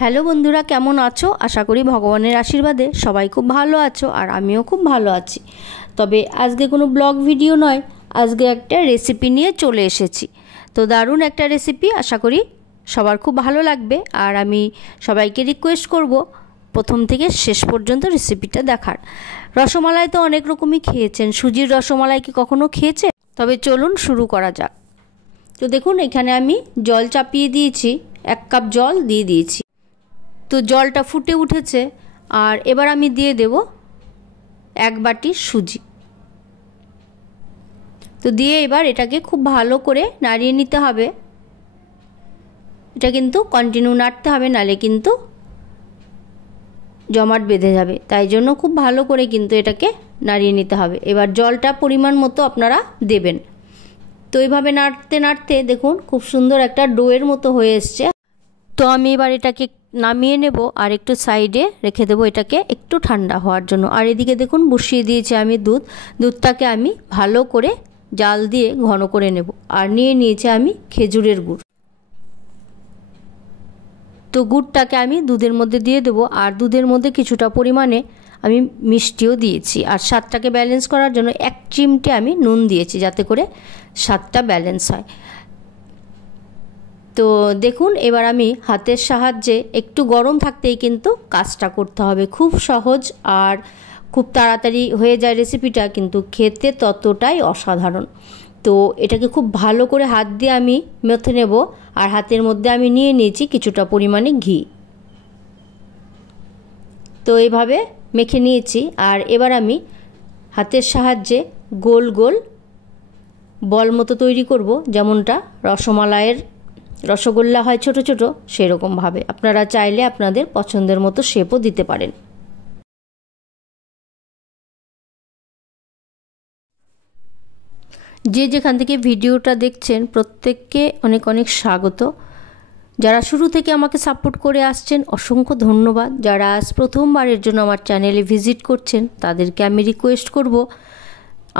Hello বন্ধুরা, কেমন আছো? আশা করি ভগবানের আশীর্বাদে সবাই খুব ভালো আছো আর আমিও খুব ভালো আছি। তবে আজকে কোনো ব্লগ ভিডিও নয়, আজকে একটা রেসিপি নিয়ে চলে এসেছি। তো দারুণ একটা রেসিপি, আশা করি সবার খুব ভালো লাগবে। আর আমি সবাইকে রিকোয়েস্ট করব প্রথম থেকে শেষ পর্যন্ত রেসিপিটা দেখার। রসমালাই তো অনেক রকমই খেয়েছেন, সুজির রসমালাই কি কখনো খেয়েছে? তবে চলুন শুরু করা যাক। তো দেখুন, এখানে আমি জল চাপিয়ে দিয়েছি, 1 কাপ জল দিয়ে দিয়েছি। তো জলটা ফুটে উঠেছে আর এবার আমি দিয়ে দেব 1 বাটি সুজি। তো দিয়ে এবার এটাকে খুব ভালো করে নাড়িয়ে নিতে হবে। এটা কিন্তু কন্টিনিউ নাড়তে হবে, নালে কিন্তু জমাট বেঁধে যাবে, তাই জন্য খুব ভালো করে কিন্তু এটাকে নাড়িয়ে নিতে হবে। এবার জলটা পরিমাণ মতো আপনারা দেবেন। তো এইভাবে নাড়তে নাড়তে দেখুন খুব সুন্দর একটা ডোয়ের মতো হয়ে এসছে। তো আমি এবার এটাকে নামিয়ে নেব আর একটু সাইডে রেখে দেবো এটাকে একটু ঠান্ডা হওয়ার জন্য। আর এদিকে দেখুন বসিয়ে দিয়েছি আমি দুধটাকে আমি ভালো করে জাল দিয়ে ঘন করে নেব। আর নিয়ে নিয়েছি আমি খেজুরের গুড়। তো গুড়টাকে আমি দুধের মধ্যে দিয়ে দেবো আর দুধের মধ্যে কিছুটা পরিমাণে আমি মিষ্টিও দিয়েছি। আর স্বাদটাকে ব্যালেন্স করার জন্য 1 চিমটে আমি নুন দিয়েছি, যাতে করে স্বাদটা ব্যালেন্স হয়। তো দেখুন এবার আমি হাতের সাহায্যে একটু গরম থাকতেই কিন্তু কাজটা করতে হবে। খুব সহজ আর খুব তাড়াতাড়ি হয়ে যায় রেসিপিটা, কিন্তু খেতে ততটাই অসাধারণ। তো এটাকে খুব ভালো করে হাত দিয়ে আমি মেখে নেব। আর হাতের মধ্যে আমি নিয়ে নিয়েছি কিছুটা পরিমাণে ঘি। তো এইভাবে মেখে নিয়েছি। আর এবার আমি হাতের সাহায্যে গোল গোল বল মতো তৈরি করব, যেমনটা রসগোল্লা হয় ছোট ছোট, সেরকমভাবে আপনারা চাইলে আপনাদের পছন্দের মতো শেপও দিতে পারেন। যে যেখান থেকে ভিডিওটা দেখছেন প্রত্যেককে অনেক অনেক স্বাগত। যারা শুরু থেকে আমাকে সাপোর্ট করে আসছেন অসংখ্য ধন্যবাদ। যারা আজ প্রথমবারের জন্য আমার চ্যানেলে ভিজিট করছেন তাদেরকে আমি রিকোয়েস্ট করব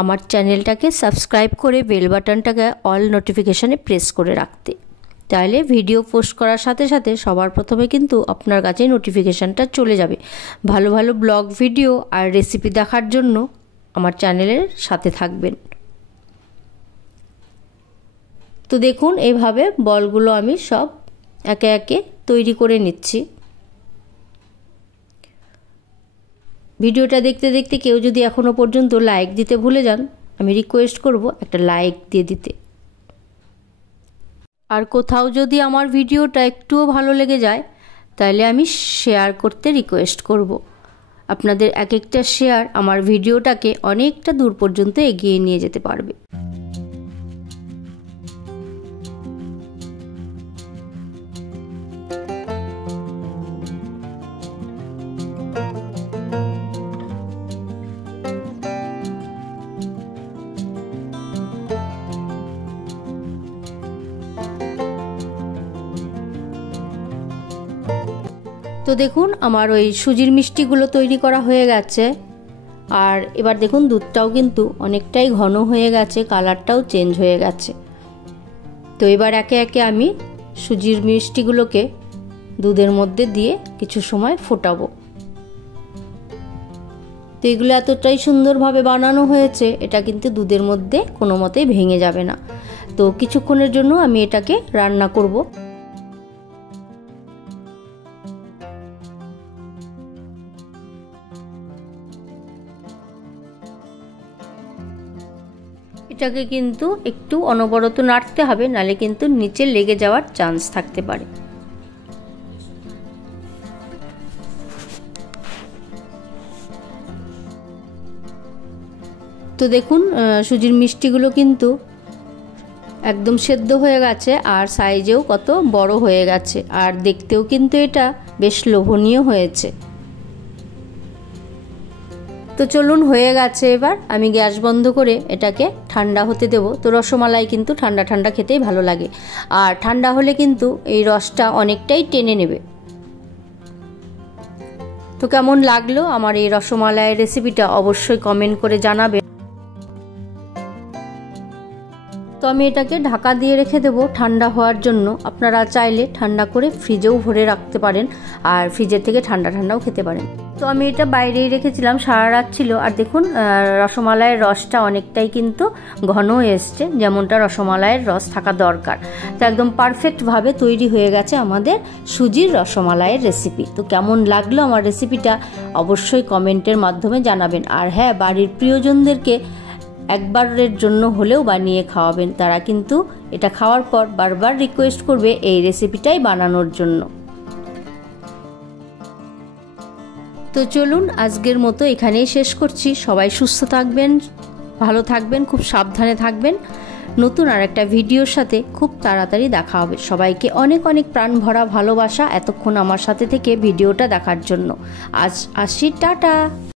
আমার চ্যানেলটাকে সাবস্ক্রাইব করে বেল বাটনটাকে অল নোটিফিকেশানে প্রেস করে রাখতে। তাহলে ভিডিও পোস্ট করার সাথে সাথে সবার প্রথমে কিন্তু আপনার কাছে নোটিফিকেশানটা চলে যাবে। ভালো ভালো ব্লগ ভিডিও আর রেসিপি দেখার জন্য আমার চ্যানেলের সাথে থাকবেন। তো দেখুন এইভাবে বলগুলো আমি সব একে একে তৈরি করে নিচ্ছি। ভিডিওটা দেখতে দেখতে কেউ যদি এখনও পর্যন্ত লাইক দিতে ভুলে যান, আমি রিকোয়েস্ট করব একটা লাইক দিয়ে দিতে। আর কোথাও যদি আমার ভিডিওটা একটুও ভালো লেগে যায় তাহলে আমি শেয়ার করতে রিকোয়েস্ট করব। আপনাদের এক একটা শেয়ার আমার ভিডিওটাকে অনেকটা দূর পর্যন্ত এগিয়ে নিয়ে যেতে পারবে। তো দেখুন আমার ওই সুজির মিষ্টিগুলো তৈরি করা হয়ে গেছে। আর এবার দেখুন দুধটাও কিন্তু অনেকটাই ঘন হয়ে গেছে, কালারটাও চেঞ্জ হয়ে গেছে। তো এবার একে একে আমি সুজির মিষ্টিগুলোকে দুধের মধ্যে দিয়ে কিছু সময় ফোটাবো। তো এগুলো এতটাই সুন্দরভাবে বানানো হয়েছে, এটা কিন্তু দুধের মধ্যে কোনো মতেই ভেঙে যাবে না। তো কিছুক্ষণের জন্য আমি এটাকে রান্না করব। এটাকে কিন্তু একটু অনবরত নাড়তে হবে, নালে কিন্তু নিচে লেগে যাওয়ার চান্স থাকতে পারে। তো দেখুন সুজির মিষ্টিগুলো কিন্তু একদম সেদ্ধ হয়ে গেছে আর সাইজেও কত বড় হয়ে গেছে, আর দেখতেও কিন্তু এটা বেশ লোভনীয় হয়েছে। তো চলুন হয়ে গেছে, এবার আমি গ্যাস বন্ধ করে এটাকে ঠান্ডা হতে দেব। তো রসমালাই কিন্তু ঠান্ডা ঠান্ডা খেতেই ভালো লাগে, আর ঠান্ডা হলে কিন্তু এই রসটা অনেকটাই টেনে নেবে। তো কেমন লাগলো আমার এই রসমালাইয়ের রেসিপিটা অবশ্যই কমেন্ট করে জানাবেন। তো আমি এটাকে ঢাকা দিয়ে রেখে দেবো ঠান্ডা হওয়ার জন্য। আপনারা চাইলে ঠান্ডা করে ফ্রিজেও ভরে রাখতে পারেন, আর ফ্রিজের থেকে ঠান্ডা ঠান্ডাও খেতে পারেন। তো আমি এটা বাইরেই রেখেছিলাম, সারা রাত ছিল। আর দেখুন রসমালাইয়ের রসটা অনেকটাই কিন্তু ঘন এসছে, যেমনটা রসমালাইয়ের রস থাকা দরকার। তো একদম পারফেক্টভাবে তৈরি হয়ে গেছে আমাদের সুজির রসমালাইয়ের রেসিপি। তো কেমন লাগলো আমার রেসিপিটা অবশ্যই কমেন্টের মাধ্যমে জানাবেন। আর হ্যাঁ, বাড়ির প্রিয়জনদেরকে একবারের জন্য হলেও বানিয়ে খাওয়াবেন, তারা কিন্তু এটা খাওয়ার পর বারবার রিকোয়েস্ট করবে এই রেসিপিটাই বানানোর জন্য। তো চলুন আজকের মতো এখানেই শেষ করছি। সবাই সুস্থ থাকবেন, ভালো থাকবেন, খুব সাবধানে থাকবেন। নতুন আর একটা ভিডিওর সাথে খুব তাড়াতাড়ি দেখা হবে। সবাইকে অনেক অনেক প্রাণ ভরা ভালোবাসা এতক্ষণ আমার সাথে থেকে ভিডিওটা দেখার জন্য। আজ আসি, টাটা।